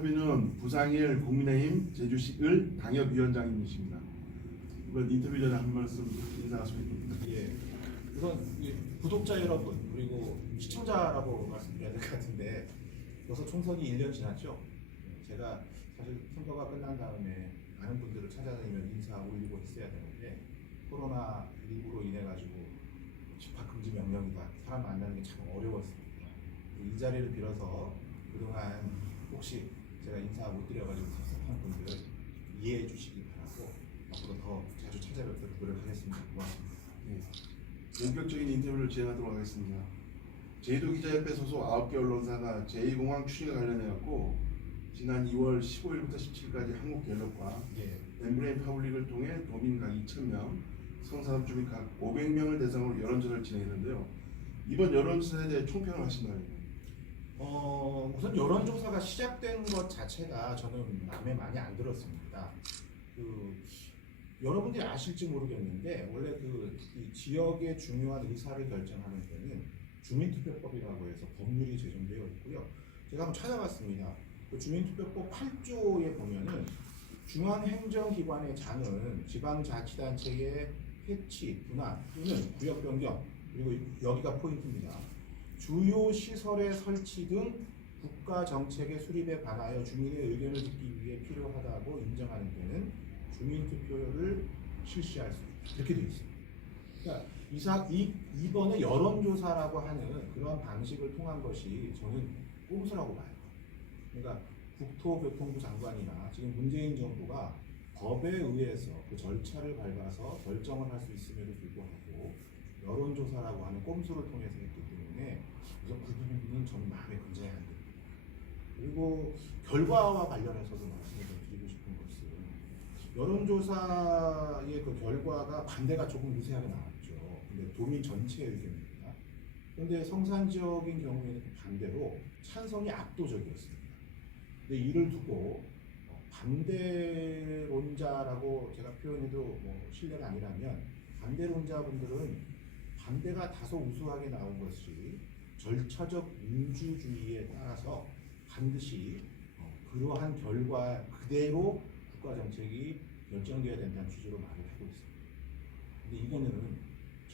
인터뷰는 부상일 국민의힘 제주시을 당협위원장님이십니다. 이번 인터뷰 전에 한 말씀 인사하시겠습니다. 예. 우선 구독자 여러분 그리고 시청자라고 말씀드려야 될 것 같은데 벌써 총선이 1년 지났죠. 제가 사실 선거가 끝난 다음에 많은 분들을 찾아다니며 인사 올리고 했어야 되는데 코로나19로 인해 가지고 집합 금지 명령이다. 사람 만나는 게 참 어려웠습니다. 이 자리를 빌어서 그동안 혹시 제가 인사 못 드려가지고 섭섭한 분들 이해해 주시기 바라고 앞으로 더 자주 찾아뵙도록 노력하겠습니다. 고맙습니다. 네. 본격적인 인터뷰를 진행하도록 하겠습니다. 제주도기자협회 소속 9개 언론사가 제2공항 추진에 관련해갖고 지난 2월 15일부터 17일까지 한국갤럽과 엠브레인 파블릭을 통해 도민 각 2,000명, 성산업 주민 각 500명을 대상으로 여론조사를 진행했는데요. 이번 여론조사에 대해 총평을 하신다면요. 우선 여론조사가 시작된 것 자체가 저는 마음에 많이 안 들었습니다. 여러분들이 아실지 모르겠는데 원래 이 지역의 중요한 의사를 결정하는 데는 주민투표법이라고 해서 법률이 제정되어 있고요. 제가 한번 찾아봤습니다. 그 주민투표법 8조에 보면은 중앙행정기관의 장은 지방자치단체의 해치, 분할 또는 구역 변경, 그리고 여기가 포인트입니다. 주요 시설의 설치 등 국가 정책의 수립에 관하여 주민의 의견을 듣기 위해 필요하다고 인정하는 데는 주민투표를 실시할 수 있다. 이렇게 되어 있습니다. 그러니까 이번에 여론조사라고 하는 그런 방식을 통한 것이 저는 꼼수라고 봐요. 그러니까 국토교통부 장관이나 지금 문재인 정부가 법에 의해서 그 절차를 밟아서 결정을 할 수 있음에도 불구하고 여론조사라고 하는 꼼수를 통해서 했기 때문에 우선 그 부분은 저는 마음에 굉장히 안 듭니다. 그리고 결과와 관련해서도 말씀을 좀 드리고 싶은 것은 여론조사의 그 결과가 반대가 조금 미세하게 나왔죠. 근데 도민 전체의 의견입니다. 그런데 성산 지역인 경우에는 반대로 찬성이 압도적이었습니다. 근데 이를 두고 반대론자라고 제가 표현해도 뭐 신뢰가 아니라면 반대론자분들은 반대가 다소 우수하게 나온 것이 절차적 민주주의에 따라서 반드시 그러한 결과 그대로 국가 정책이 결정되어야 된다는 취지로 말을 하고 있습니다. 근데 이거는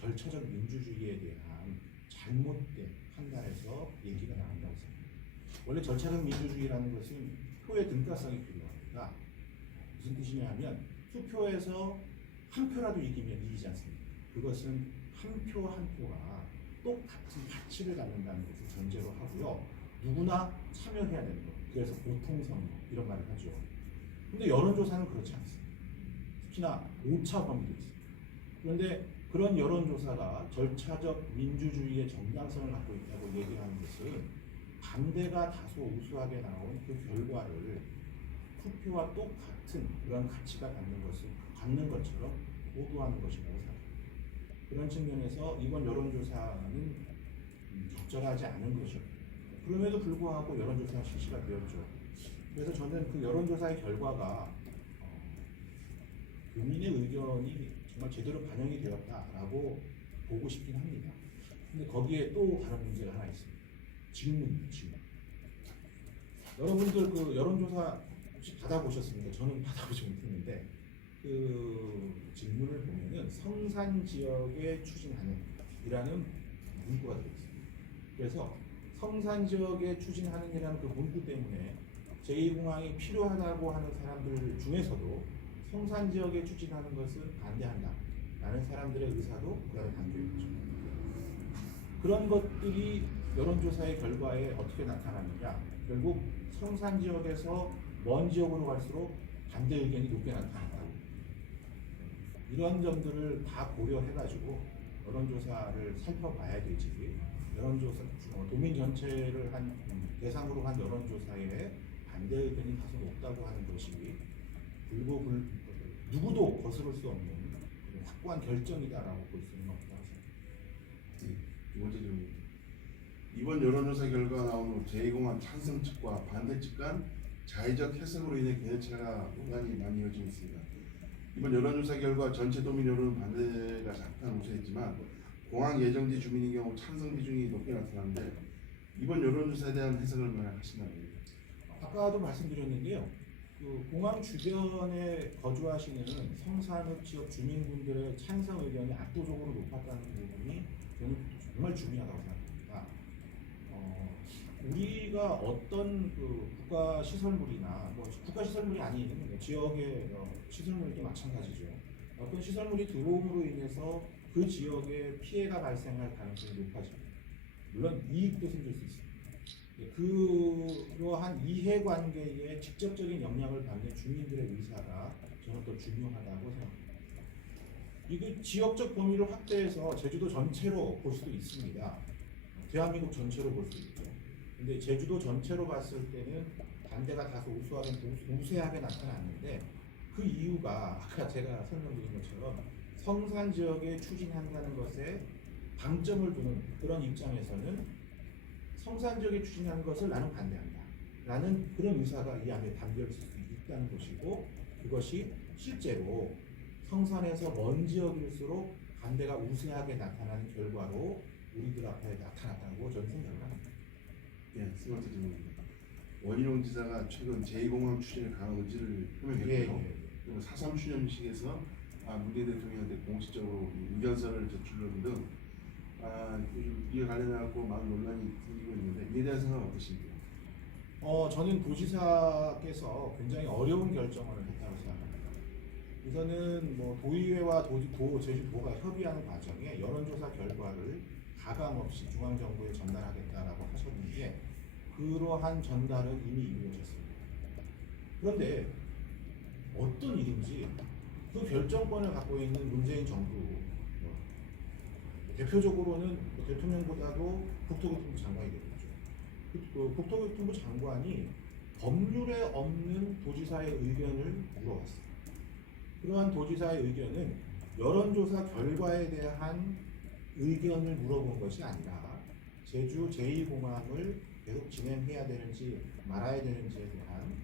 절차적 민주주의에 대한 잘못된 판단에서 얘기가 나온다고 생각합니다. 원래 절차적 민주주의라는 것은 표의 등가성이 필요합니다. 무슨 뜻이냐면 투표에서 한 표라도 이기면 이기지 않습니까? 그것은 한 표 한 표가 똑같은 가치를 갖는다는 것을 전제로 하고요. 누구나 참여해야 되는 것. 그래서 보통선거 이런 말을 하죠. 근데 여론조사는 그렇지 않습니다. 특히나 5차 범위도 있습니다. 그런데 그런 여론조사가 절차적 민주주의의 정당성을 갖고 있다고 얘기하는 것은 반대가 다소 우수하게 나온 그 결과를 투표와 똑같은 그런 가치가 갖는 것처럼 보도하는 것이라고 생각합니다. 그런 측면에서 이번 여론조사는 적절하지 않은 것이죠. 그럼에도 불구하고 여론조사가 실시가 되었죠. 그래서 저는 그 여론조사의 결과가 국민의 의견이 정말 제대로 반영이 되었다라고 보고 싶긴 합니다. 근데 거기에 또 다른 문제가 하나 있습니다. 질문. 여러분들 그 여론조사 혹시 받아보셨습니까? 저는 받아보지 못했는데 그 질문을 보면은 성산 지역에 추진하는 이라는 문구가 들어있습니다. 그래서 성산 지역에 추진하는 이라는 그 문구 때문에 제2공항이 필요하다고 하는 사람들 중에서도 성산 지역에 추진하는 것을 반대한다 라는 사람들의 의사도 그 안에 담겨 있죠. 그런 것들이 여론조사의 결과에 어떻게 나타나느냐, 결국 성산 지역에서 먼 지역으로 갈수록 반대 의견이 높게 나타난다. 이런 점들을 다 고려해가지고 여론조사를 살펴봐야 되지. 여론조사 도민 전체를 대상으로 한 여론조사에 반대 의견이 다소 높다고 하는 것이 누구도 거스를 수 없는 확고한 결정이다라고 볼 수는 없다고 생각합니다. 네, 두 번째 질문. 이번 여론조사 결과 나온 후 제2공항 찬성 측과 반대 측 간 자의적 해석으로 인해 궤체가 논란이 많이 이어지고 있습니다. 이번 여론조사 결과 전체 도민 여론은 반대가 작다는 우세했지만 공항 예정지 주민의 경우 찬성 비중이 높게 나타났는데 이번 여론조사에 대한 해석을 하신다면 아까도 말씀드렸는데요. 그 공항 주변에 거주하시는 성산읍 지역 주민분들의 찬성 의견이 압도적으로 높았다는 부분이 저는 정말 중요하다고 생각합니다. 우리가 어떤 그 국가 시설물이나 뭐 국가 시설물이 아닌 지역의 시설물도 마찬가지죠. 어떤 시설물이 들어옴으로 인해서 그 지역에 피해가 발생할 가능성이 높아집니다. 물론 이익도 생길 수 있습니다. 그러한 이해관계에 직접적인 영향을 받는 주민들의 의사가 저는 더 중요하다고 생각합니다. 이거 지역적 범위를 확대해서 제주도 전체로 볼 수도 있습니다. 대한민국 전체로 볼 수 있죠. 근데 제주도 전체로 봤을 때는 반대가 다소 우세하게 나타났는데 그 이유가 아까 제가 설명드린 것처럼 성산 지역에 추진한다는 것에 방점을 두는 그런 입장에서는 성산 지역에 추진하는 것을 나는 반대한다 라는 그런 의사가 이 안에 담겨 있을 수 있다는 것이고, 그것이 실제로 성산에서 먼 지역일수록 반대가 우세하게 나타나는 결과로 우리들 앞에 나타났다고 저는 생각을 합니다. 예, 스마트 질문입니다. 원희룡 지사가 최근 제2공항 추진에 강한 의지를 표명했고요. 그리고 4.3 추념식에서 문재인 대통령한테 공식적으로 의견서를 제출하는 등 이에 관련해서 많은 논란이 생기고 있는데 이에 대한 생각은 어떠신가요? 저는 도지사께서 굉장히 어려운 결정을 했다고 생각합니다. 우선은 뭐 도의회와 제주도가 협의하는 과정에 여론조사 결과를 가감없이 중앙정부에 전달하겠다라고 하셨는데 그러한 전달은 이미 이루어졌습니다. 그런데 어떤 일인지 그 결정권을 갖고 있는 문재인 정부, 대표적으로는 대통령보다도 국토교통부 장관이 되겠죠. 국토교통부 장관이 법률에 없는 도지사의 의견을 물어봤습니다. 그러한 도지사의 의견은 여론조사 결과에 대한 의견을 물어본 것이 아니라 제주 제2공항을 계속 진행해야 되는지 말아야 되는지에 대한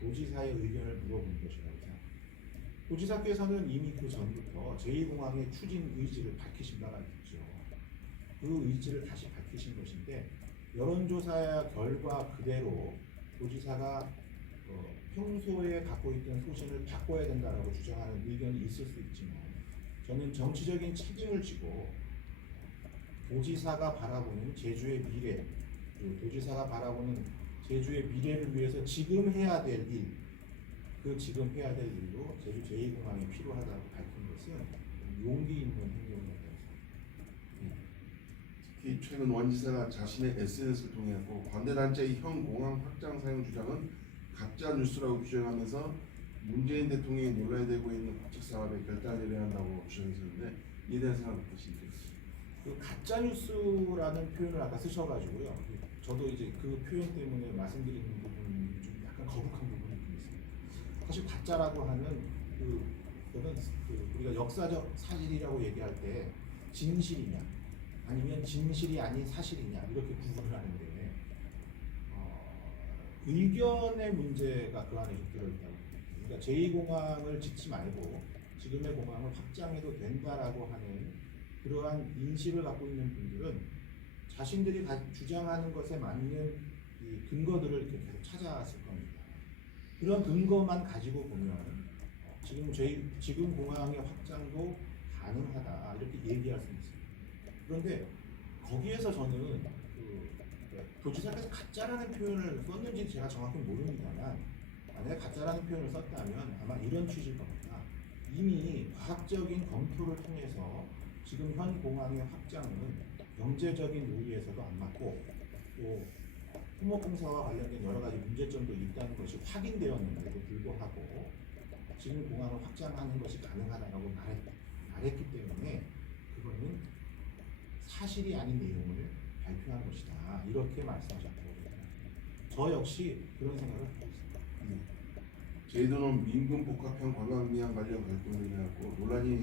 도지사의 의견을 물어본 것이라고 생각합니다. 도지사께서는 이미 그 전부터 제2공항의 추진 의지를 밝히신 바가 있죠. 그 의지를 다시 밝히신 것인데 여론조사 결과 그대로 도지사가 평소에 갖고 있던 소신을 바꿔야 된다라고 주장하는 의견이 있을 수 있지만 저는 정치적인 책임을 지고 도지사가 바라보는 제주의 미래, 도지사가 바라보는 제주의 미래를 위해서 지금 해야 될 일, 지금 해야 될 일로 제주 제2공항이 필요하다고 밝힌 것은 용기 있는 행동이었다고 생각합니다. 특히 최근 원 지사가 자신의 SNS를 통해 관대단체의 현 공항 확장 사용 주장은 가짜 뉴스라고 주장하면서 문재인 대통령이 논란이 되고 있는 국책 사업에 결단을 내려야 한다고 주장했었는데 이에 대한 생각은 어떠신가요? 그 가짜 뉴스라는 표현을 아까 쓰셔가지고요. 저도 이제 그 표현 때문에 말씀드리는 부분이 좀 약간 거북한 부분이 있습니다. 사실 가짜라고 하는 그거는 우리가 역사적 사실이라고 얘기할 때 진실이냐 아니면 진실이 아닌 사실이냐 이렇게 구분을 하는데 의견의 문제가 그 안에 좀 들어있다고. 그러니까 제2공항을 짓지 말고 지금의 공항을 확장해도 된다라고 하는 그러한 인식을 갖고 있는 분들은 자신들이 주장하는 것에 맞는 이 근거들을 이렇게 계속 찾아왔을 겁니다. 그런 근거만 가지고 보면 지금 공항의 확장도 가능하다 이렇게 얘기할 수 있습니다. 그런데 거기에서 저는 도지사께서 가짜라는 표현을 썼는지 제가 정확히 모릅니다만 만약에 가짜라는 표현을 썼다면 아마 이런 취지일 겁니다. 이미 과학적인 검토를 통해서 지금 현 공항의 확장은 경제적인 논리에서도 안 맞고 또 토목공사와 관련된 여러 가지 문제점도 있다는 것이 확인되었는데도 불구하고 지금 공항을 확장하는 것이 가능하다고 말했기 때문에 그거는 사실이 아닌 내용을 발표한 것이다 이렇게 말씀하셨다고 합니다. 저 역시 그런 생각을 하고 있습니다. 제주도는 민금 복합형 관광미항 관련 갈등으로 인해 논란이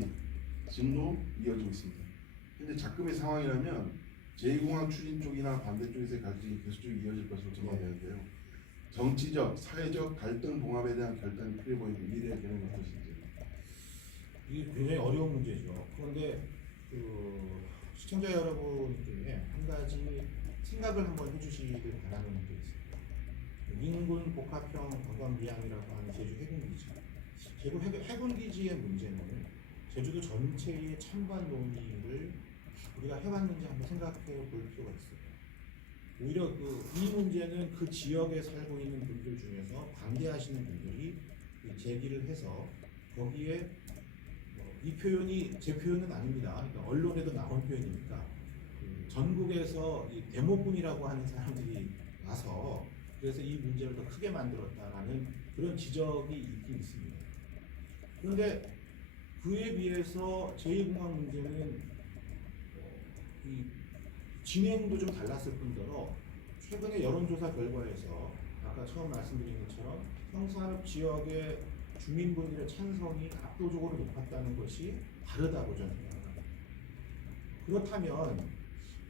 지금도 이어지고 있습니다. 현재 작금의 상황이라면 제2공항 추진 쪽이나 반대쪽에서의 갈등이 계속적으로 이어질 것으로 전망되는데요. 정치적, 사회적 갈등 봉합에 대한 결단이 필요해 보이는 이에 대한 견해는 어떠신지? 이게 굉장히 어려운 문제죠. 그런데 시청자 여러분 중에 한 가지 생각을 한번 해주시길 바라는 게 있습니다. 민군 복합형 관광미항이라고 하는 제주 해군기지. 제주 해군기지의 문제는 제주도 전체의 찬반 논의를 우리가 해왔는지 한번 생각해 볼 필요가 있어요. 오히려 이 문제는 그 지역에 살고 있는 분들 중에서 반대하시는 분들이 제기를 해서 거기에 이 표현이 제 표현은 아닙니다. 그러니까 언론에도 나온 표현이니까 전국에서 이 데모군이라고 하는 사람들이 와서 그래서 이 문제를 더 크게 만들었다라는 그런 지적이 있긴 있습니다. 그런데 그에 비해서 제2공항 문제는 이 진행도 좀 달랐을 뿐더러 최근의 여론조사 결과에서 아까 처음 말씀드린 것처럼 성산읍 지역의 주민분들의 찬성이 압도적으로 높았다는 것이 다르다고 저는 생각합니다. 그렇다면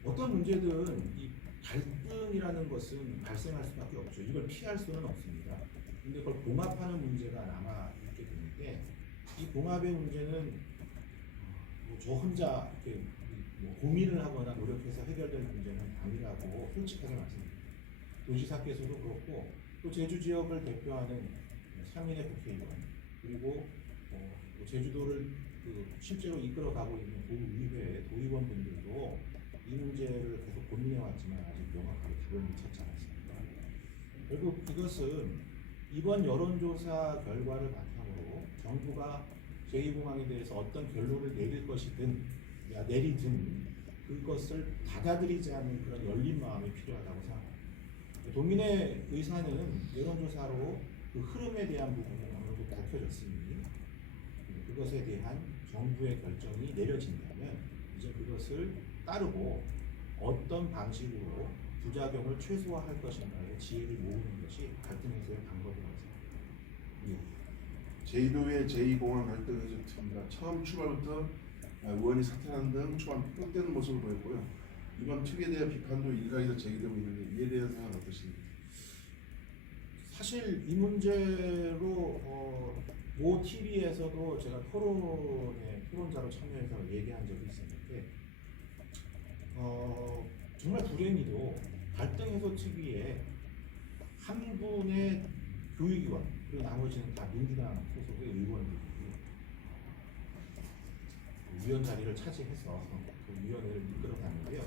어떤 문제든 이 갈등이라는 것은 발생할 수밖에 없죠. 이걸 피할 수는 없습니다. 근데 그걸 봉합하는 문제가 남아 있게 되는데 이 봉합의 문제는 저 혼자 이렇게 고민을 하거나 노력해서 해결될 문제는 아니라고 솔직하게 말씀드립니다. 도지사께서도 그렇고 또 제주 지역을 대표하는 상인의 국회의원 그리고 제주도를 실제로 이끌어가고 있는 도의회 도의원분들도 이 문제를 계속 고민해왔지만 아직 명확하게 답을 못 찾지 않았습니다. 결국 이것은 이번 여론조사 결과를 바탕으로 정부가 제2공항에 대해서 어떤 결론을 내릴 것이든 내리든 그것을 받아들이지 않는 그런 열린 마음이 필요하다고 생각합니다. 도민의 의사는 여론조사로 그 흐름에 대한 부분은 어느 정도 밝혀졌으니 그것에 대한 정부의 결정이 내려진다면 이제 그것을 따르고 어떤 방식으로 부작용을 최소화할 것인가의 지혜를 모으는 것이 갈등 해소의 방법이라고 생각합니다. 제주도의 제2공항 갈등 해소 특위가 처음 출발부터 의원이 사퇴하는 등 초반 폭격되는 모습을 보였고요. 이번 특위에 대한 비판도 일각에서 제기되고 있는데 이에 대한 생각은 어떠십니까? 사실 이 문제로 모 TV에서도 제가 토론자로 참여해서 얘기한 적이 있었는데 정말 불행히도 갈등 해소 특위에 한 분의 교육위원 그리고 나머지는 다 민주당 소속의 의원들이 위원 자리를 차지해서 그 위원회를 이끌어갔는데요.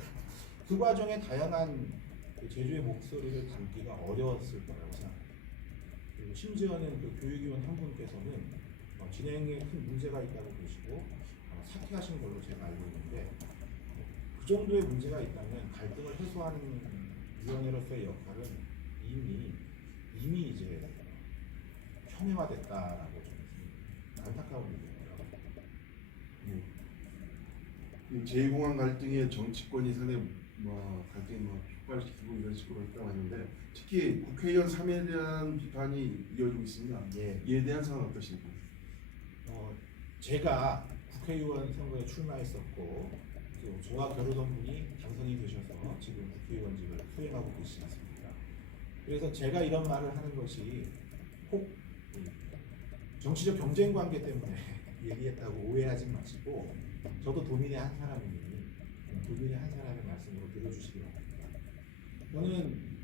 그 과정에 다양한 제주의 목소리를 담기가 어려웠을 거라고 생각합니다. 그리고 심지어는 그 교육위원 한 분께서는 진행에 큰 문제가 있다고 보시고 사퇴하신 걸로 제가 알고 있는데 그 정도의 문제가 있다면 갈등을 해소하는 위원회로서의 역할은 이미 이제 평행화됐다라고 저는 안타까운 일이더라고요. 제2공항 갈등의 정치권이 상당히 갈등이 촉발시키고 이런 식으로 했다고 하는데 특히 국회의원 3에 대한 비판이 이어지고 있습니다. 예. 이에 대한 생각은 어떠십니까? 제가 국회의원 선거에 출마했었고 또 저와 겨루던 분이 당선이 되셔서 지금 국회의원직을 수행하고 계시지 않습니까? 그래서 제가 이런 말을 하는 것이 혹 정치적 경쟁 관계 때문에 얘기했다고 오해하지 마시고 저도 도민의 한 사람이니 도민의 한 사람의 말씀으로 들어주시기 바랍니다. 저는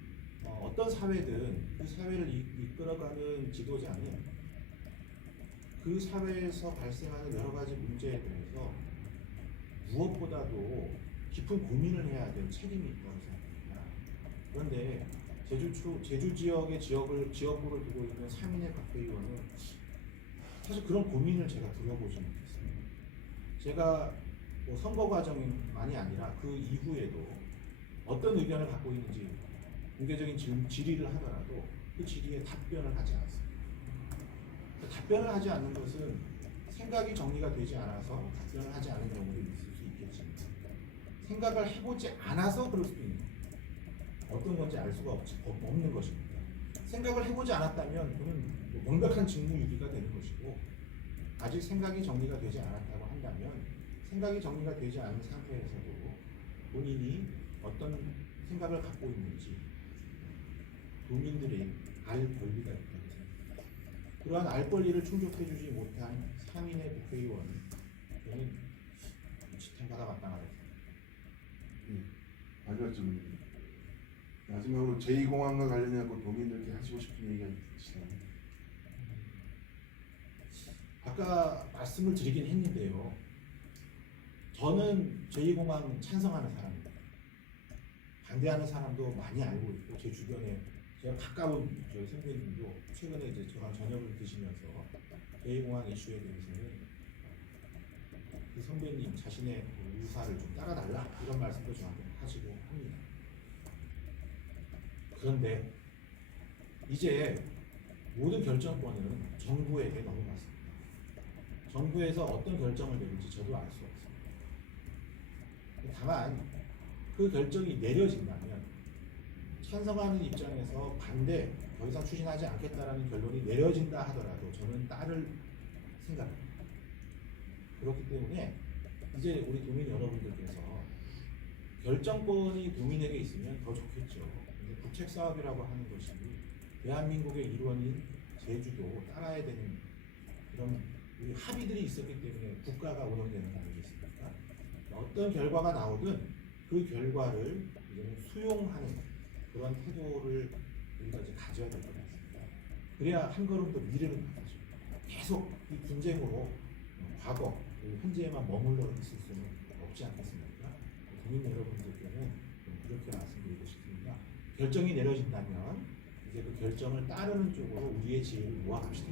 어떤 사회든 그 사회를 이끌어가는 지도자는 그 사회에서 발생하는 여러 가지 문제에 대해서 무엇보다도 깊은 고민을 해야 될 책임이 있다고 생각합니다. 그런데 제주 지역의 지역구를 두고 있는 3인의 국회의원은 사실 그런 고민을 제가 들어보지 못했습니다. 제가 선거 과정만이 아니라 그 이후에도 어떤 의견을 갖고 있는지 공개적인 질의를 하더라도 그 질의에 답변을 하지 않았습니다. 답변을 하지 않는 것은 생각이 정리가 되지 않아서 답변을 하지 않은 경우도 있을 수 있겠지만 생각을 해보지 않아서 그럴 수도 있는 어떤 건지 알 수가 없는 것입니다. 생각을 해보지 않았다면 그는 명백한 직무유기가 되는 것이고 아직 생각이 정리가 되지 않았다고 한다면 생각이 정리가 되지 않은 상태에서도 본인이 어떤 생각을 갖고 있는지 도민들이 알 권리가 있다고 생각합니다. 그러한 알 권리를 충족해주지 못한 3인의 국회의원 저는 지탄받아 마땅하다고 생각합니다. 마지막 질문입니다. 마지막으로 제2공항과 관련해서 도민들께 하시고 싶은 얘기가 있으시나요? 아까 말씀을 드리긴 했는데요. 저는 제2공항 찬성하는 사람입니다. 반대하는 사람도 많이 알고 있고 제 주변에 제가 가까운 저희 선배님도 최근에 이제 저랑 저녁을 드시면서 제2공항 이슈에 대해서는 그 선배님 자신의 그 의사를 좀 따라달라 이런 말씀도 저한테 하시고 합니다. 그런데 이제 모든 결정권은 정부에게 넘어갔습니다. 정부에서 어떤 결정을 내릴지 저도 알 수 없습니다. 다만 그 결정이 내려진다면 찬성하는 입장에서 반대, 더 이상 추진하지 않겠다라는 결론이 내려진다 하더라도 저는 따를 생각입니다. 그렇기 때문에 이제 우리 도민 여러분들께서 결정권이 도민에게 있으면 더 좋겠죠. 근데 국책 사업이라고 하는 것이 대한민국의 일원인 제주도 따라야 되는 그런 우리 합의들이 있었기 때문에 국가가 운영되는 거 아니겠습니까? 어떤 결과가 나오든 그 결과를 이제는 수용하는 그런 태도를 우리가 이제 가져야 될 것 같습니다. 그래야 한 걸음 더 미래를 나가죠. 계속 이 분쟁으로 과거, 그리고 현재에만 머물러 있을 수는 없지 않겠습니까? 국민 여러분들께는 그렇게 말씀드리고 싶습니다. 결정이 내려진다면 이제 그 결정을 따르는 쪽으로 우리의 지혜를 모아갑시다.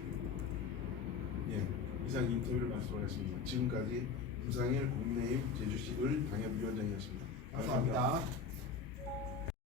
예, 이상 인터뷰를 마치도록하겠습니다. 지금까지 김상일 국민의힘 제주시 을 당협위원장이었습니다. 감사합니다.